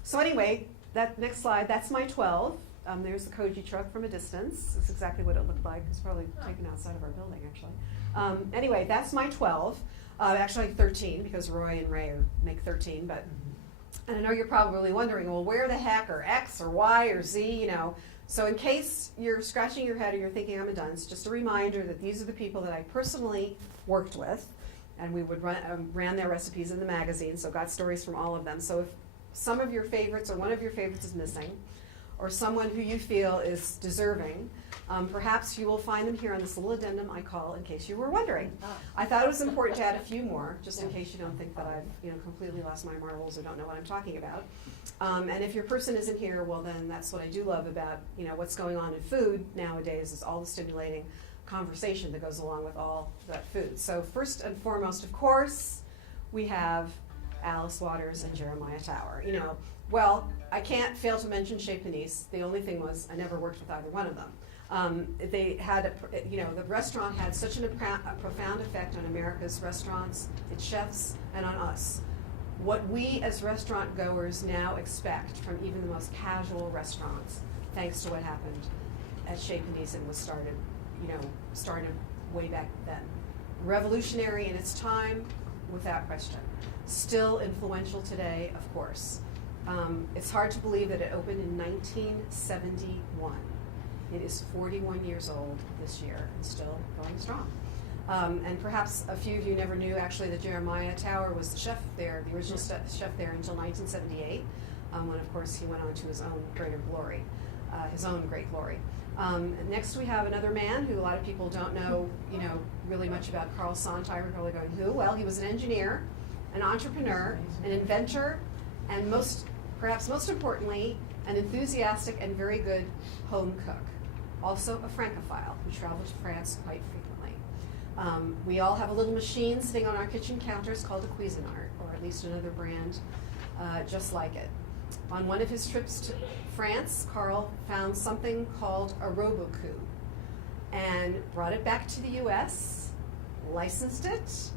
So anyway, that next slide, that's my 12. There's the Koji truck from a distance. That's exactly what it looked like. It's probably taken outside of our building, actually. Anyway, that's my 12. Actually 13, because Roy and Ray make 13. And I know you're probably wondering, well, where the heck are X or Y or Z, So in case you're scratching your head or you're thinking I'm a dunce, just a reminder that these are the people that I personally worked with, and we would ran their recipes in the magazine, so got stories from all of them. So if some of your favorites or one of your favorites is missing, or someone who you feel is deserving, perhaps you will find them here on this little addendum I call In Case You Were Wondering. I thought it was important to add a few more, just in case you don't think that I've completely lost my marbles or don't know what I'm talking about. And if your person isn't here, well then that's what I do love about what's going on in food nowadays, is all the stimulating conversation that goes along with all that food. So first and foremost, of course, we have Alice Waters and Jeremiah Tower. Well, I can't fail to mention Chez Panisse. The only thing was I never worked with either one of them. They had, the restaurant had such a profound effect on America's restaurants, its chefs, and on us. What we as restaurant goers now expect from even the most casual restaurants, thanks to what happened at Chez Panisse and was started way back then. Revolutionary in its time, without question. Still influential today, of course. It's hard to believe that it opened in 1971. It is 41 years old this year and still going strong. And perhaps a few of you never knew actually that Jeremiah Tower was the chef there, the original chef there until 1978, when of course he went on to his own greater glory, his own great glory. Next we have another man who a lot of people don't know, really much about. Carl Sonntag. We're probably going, who? Well, he was an engineer, an entrepreneur, an inventor, and perhaps most importantly, an enthusiastic and very good home cook. Also a Francophile who traveled to France quite frequently. We all have a little machine sitting on our kitchen counters called a Cuisinart, or at least another brand just like it. On one of his trips to France, Carl found something called a Robocoup and brought it back to the U.S., licensed it,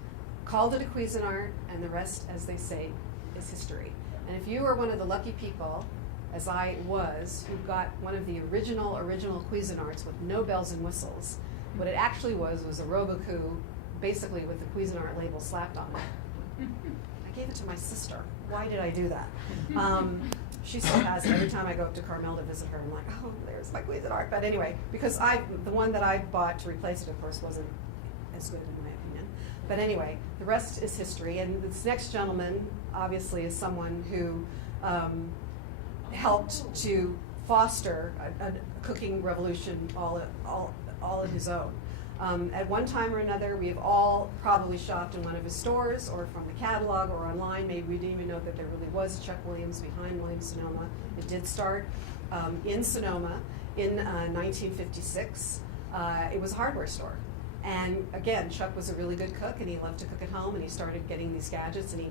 called it a Cuisinart, and the rest, as they say, is history. And if you are one of the lucky people, as I was, who got one of the original Cuisinarts with no bells and whistles, what it actually was a Robocoup, basically with the Cuisinart label slapped on it. I gave it to my sister. Why did I do that? She still has it. Every time I go up to Carmel to visit her, I'm like, oh, there's my Cuisinart. But anyway, because the one that I bought to replace it, of course, wasn't as good in my opinion. But anyway, the rest is history. And this next gentleman, obviously, is someone who helped to foster a cooking revolution all on his own. At one time or another, we have all probably shopped in one of his stores or from the catalog or online. Maybe we didn't even know that there really was Chuck Williams behind Williams-Sonoma. It did start in Sonoma in 1956. It was a hardware store. And again, Chuck was a really good cook, and he loved to cook at home, and he started getting these gadgets, and he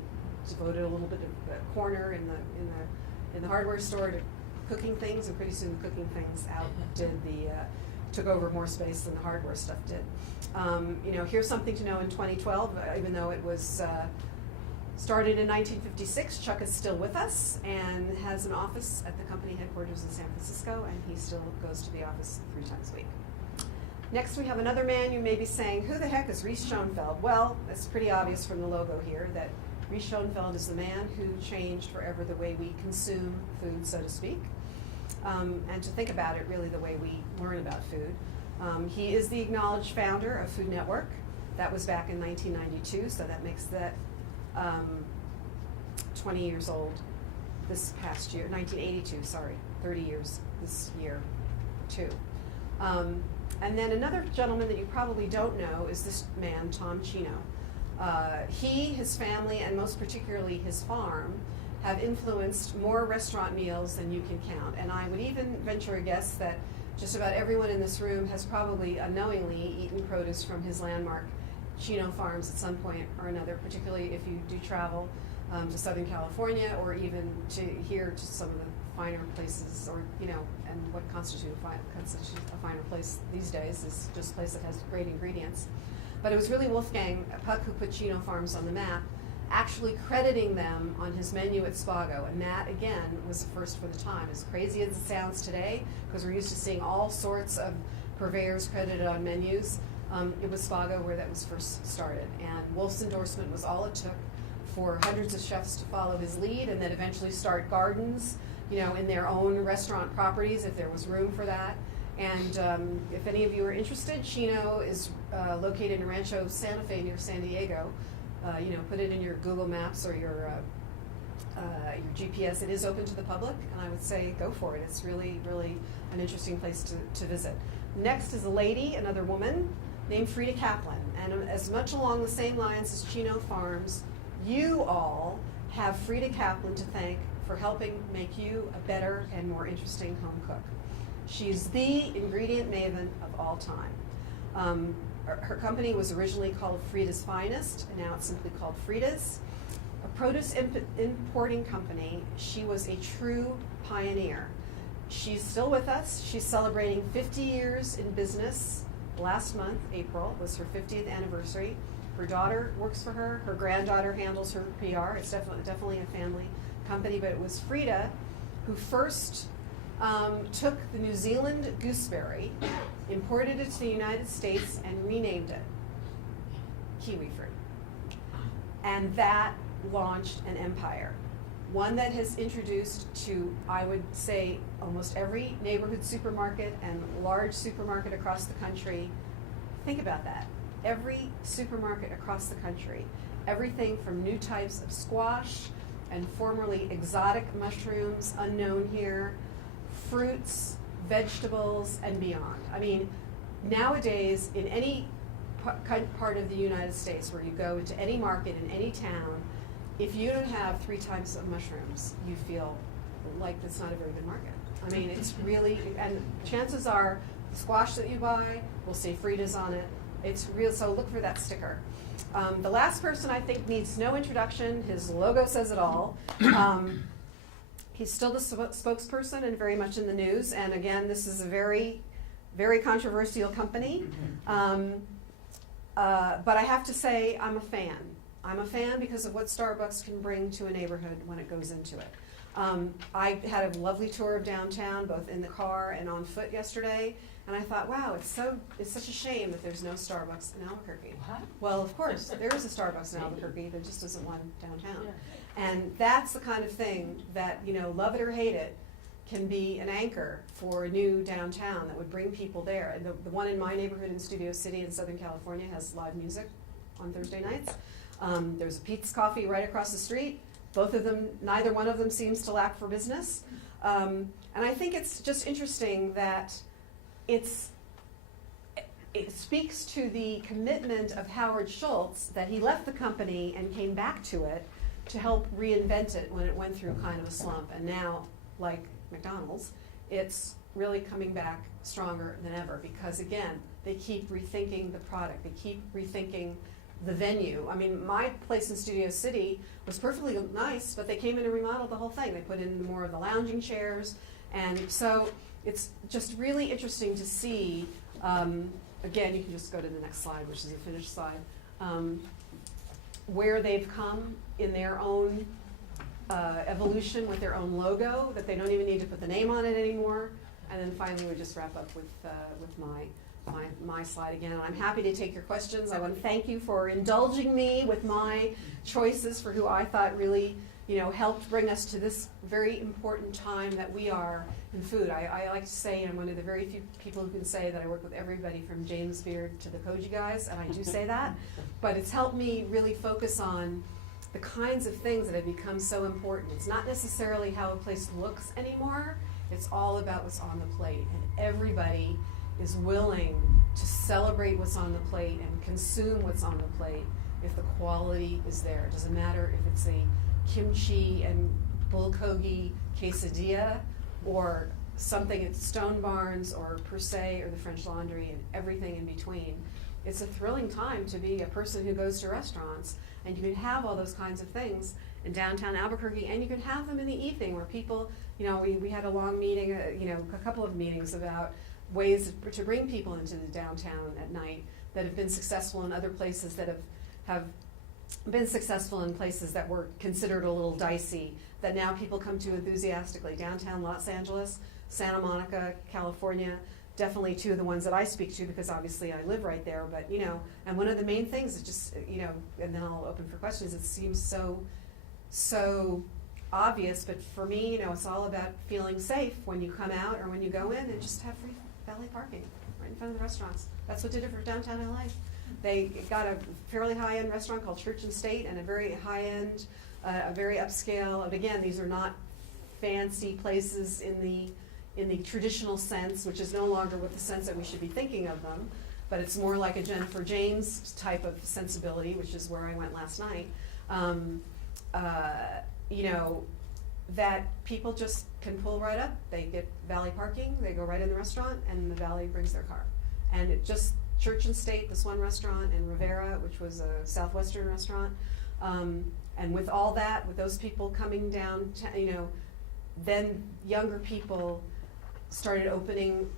devoted a little bit of a corner in the hardware store to cooking things, and pretty soon the cooking things took over more space than the hardware stuff did. Here's something to know in 2012, even though it was started in 1956, Chuck is still with us and has an office at the company headquarters in San Francisco, and he still goes to the office 3 times a week. Next, we have another man. You may be saying, who the heck is Reese Schoenfeld? Well, it's pretty obvious from the logo here that Reese Schoenfeld is the man who changed forever the way we consume food, so to speak, and to think about it, really the way we learn about food. He is the acknowledged founder of Food Network. That was back in 1992, so that makes that 20 years old this past year, 1982, sorry, 30 years this year, too. And then another gentleman that you probably don't know is this man, Tom Chino. He, his family, and most particularly his farm, have influenced more restaurant meals than you can count. And I would even venture a guess that just about everyone in this room has probably unknowingly eaten produce from his landmark Chino Farms at some point or another, particularly if you do travel to Southern California, or even to here to some of the finer places, or and what constitutes a finer place these days is just a place that has great ingredients. But it was really Wolfgang Puck who put Chino Farms on the map, actually crediting them on his menu at Spago, and that again was the first for the time. As crazy as it sounds today, because we're used to seeing all sorts of purveyors credited on menus, it was Spago where that was first started, and Wolf's endorsement was all it took for hundreds of chefs to follow his lead, and then eventually start gardens, in their own restaurant properties if there was room for that. And if any of you are interested, Chino is located in Rancho Santa Fe near San Diego. Put it in your Google Maps or your GPS. It is open to the public, and I would say go for it. It's really, really an interesting place to visit. Next is a lady, another woman, named Frida Kaplan. And as much along the same lines as Chino Farms, you all have Frida Kaplan to thank for helping make you a better and more interesting home cook. She's the ingredient maven of all time. Her company was originally called Frida's Finest, and now it's simply called Frida's. A produce importing company, she was a true pioneer. She's still with us. She's celebrating 50 years in business. Last month, April, was her 50th anniversary. Her daughter works for her. Her granddaughter handles her PR. It's definitely a family company, but it was Frida who first took the New Zealand gooseberry, imported it to the United States, and renamed it kiwi fruit. And that launched an empire. One that has introduced to, I would say, almost every neighborhood supermarket and large supermarket across the country. Think about that. Every supermarket across the country. Everything from new types of squash and formerly exotic mushrooms, unknown here, fruits, vegetables, and beyond. I mean, nowadays, in any part of the United States where you go into any market in any town, if you don't have 3 types of mushrooms, you feel like it's not a very good market. I mean, it's really, and chances are the squash that you buy will say Frida's on it. It's real, so look for that sticker. The last person I think needs no introduction. His logo says it all. He's still the spokesperson and very much in the news. And again, this is a very, very controversial company. But I have to say, I'm a fan. I'm a fan because of what Starbucks can bring to a neighborhood when it goes into it. I had a lovely tour of downtown, both in the car and on foot yesterday, and I thought, wow, it's such a shame that there's no Starbucks in Albuquerque. What? Well, of course, there is a Starbucks in Albuquerque, there just isn't one downtown. Yeah. And that's the kind of thing that, love it or hate it, can be an anchor for a new downtown that would bring people there. And the one in my neighborhood in Studio City in Southern California has live music on Thursday nights. There's a Pete's Coffee right across the street. Both of them, neither one of them seems to lack for business. And I think it's just interesting that it speaks to the commitment of Howard Schultz that he left the company and came back to it to help reinvent it when it went through kind of a slump. And now, like McDonald's, it's really coming back stronger than ever because, again, they keep rethinking the product. They keep rethinking the venue. I mean, my place in Studio City was perfectly nice, but they came in and remodeled the whole thing. They put in more of the lounging chairs, and so it's just really interesting to see. Again, you can just go to the next slide, which is a finished slide, where they've come in their own evolution with their own logo, that they don't even need to put the name on it anymore. And then finally, we just wrap up with my slide again. And I'm happy to take your questions. I want to thank you for indulging me with my choices for who I thought really, helped bring us to this very important time that we are in food. I like to say I'm one of the very few people who can say that I work with everybody from James Beard to the Koji guys, and I do say that. But it's helped me really focus on the kinds of things that have become so important. It's not necessarily how a place looks anymore. It's all about what's on the plate, and everybody is willing to celebrate what's on the plate and consume what's on the plate if the quality is there. It doesn't matter if it's a kimchi and bulgogi quesadilla or something at Stone Barns or Per Se or the French Laundry and everything in between. It's a thrilling time to be a person who goes to restaurants, and you can have all those kinds of things in downtown Albuquerque, and you can have them in the evening where people, we had a long meeting, a couple of meetings about ways to bring people into the downtown at night that have been successful in other places that have been successful in places that were considered a little dicey, that now people come to enthusiastically. Downtown Los Angeles, Santa Monica, California, definitely two of the ones that I speak to because obviously I live right there, but and one of the main things is just, and then I'll open for questions, it seems so obvious, but for me, it's all about feeling safe when you come out or when you go in and just have free valet parking right in front of the restaurants. That's what did it for downtown LA. They got a fairly high-end restaurant called Church and State and a very high-end, a very upscale, and again, these are not fancy places in the traditional sense, which is no longer with the sense that we should be thinking of them, but it's more like a Jennifer James type of sensibility, which is where I went last night. That people just can pull right up. They get valet parking, they go right in the restaurant, and the valet brings their car. And it just, Church and State, this one restaurant, and Rivera, which was a Southwestern restaurant, and with all that, with those people coming down, then younger people started opening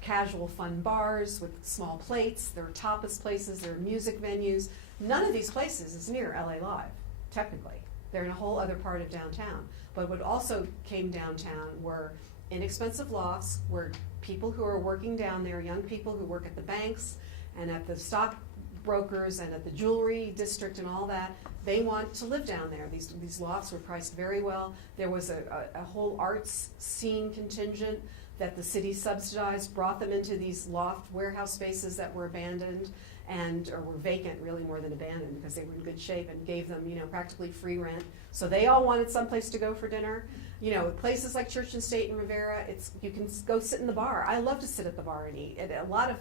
casual fun bars with small plates. There are tapas places, there are music venues. None of these places is near LA Live, technically. They're in a whole other part of downtown. But what also came downtown were inexpensive lofts where people who are working down there, young people who work at the banks and at the stock brokers and at the jewelry district and all that, they want to live down there. These lofts were priced very well. There was a whole arts scene contingent that the city subsidized, brought them into these loft warehouse spaces that were abandoned or were vacant, really more than abandoned, because they were in good shape, and gave them practically free rent. So they all wanted someplace to go for dinner. Places like Church and State and Rivera, you can go sit in the bar. I love to sit at the bar and eat. A lot of,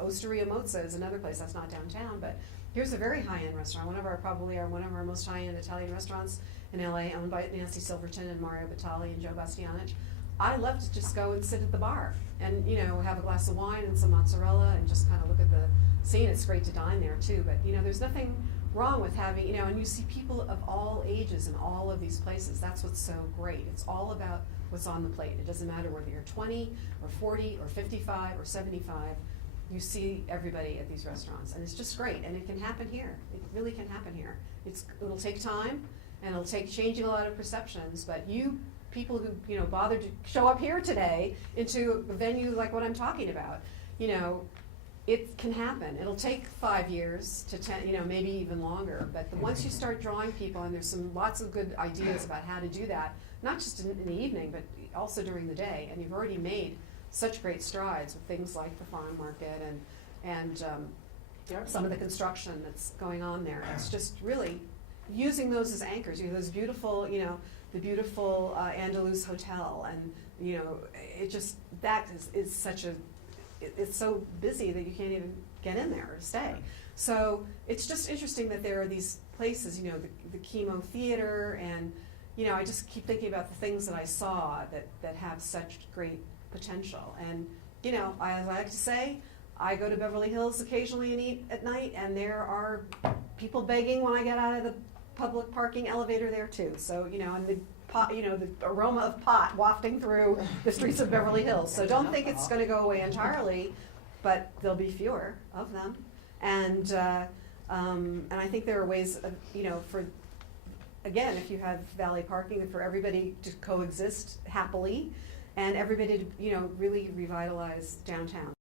Osteria Mozza is another place that's not downtown, but here's a very high-end restaurant, one of our most high-end Italian restaurants in LA, owned by Nancy Silverton and Mario Batali and Joe Bastianich. I love to just go and sit at the bar and, have a glass of wine and some mozzarella and just kind of look at the scene. It's great to dine there too, but there's nothing wrong with having, and you see people of all ages in all of these places. That's what's so great. It's all about what's on the plate. It doesn't matter whether you're 20 or 40 or 55 or 75. You see everybody at these restaurants, and it's just great. And it can happen here. It really can happen here. It'll take time, and it'll take changing a lot of perceptions. But you people who bothered to show up here today into a venue like what I'm talking about, it can happen. It'll take 5 years to 10, maybe even longer. But once you start drawing people, and there's lots of good ideas about how to do that, not just in the evening, but also during the day. And you've already made such great strides with things like the farm market and some of the construction that's going on there. It's just really using those as anchors. Those beautiful, the beautiful Andalus Hotel, and it just is such a. It's so busy that you can't even get in there or stay. So it's just interesting that there are these places, the Chemo Theater, and I just keep thinking about the things that I saw that have such great potential. And as I like to say, I go to Beverly Hills occasionally and eat at night, and there are people begging when I get out of the public parking elevator there too. So, you know, and the pot, you know, the aroma of pot wafting through the streets of Beverly Hills. So don't think it's going to go away entirely, but there'll be fewer of them. And I think there are ways of, you know, for, again, if you have valet parking, for everybody to coexist happily and everybody to, you know, really revitalize downtown.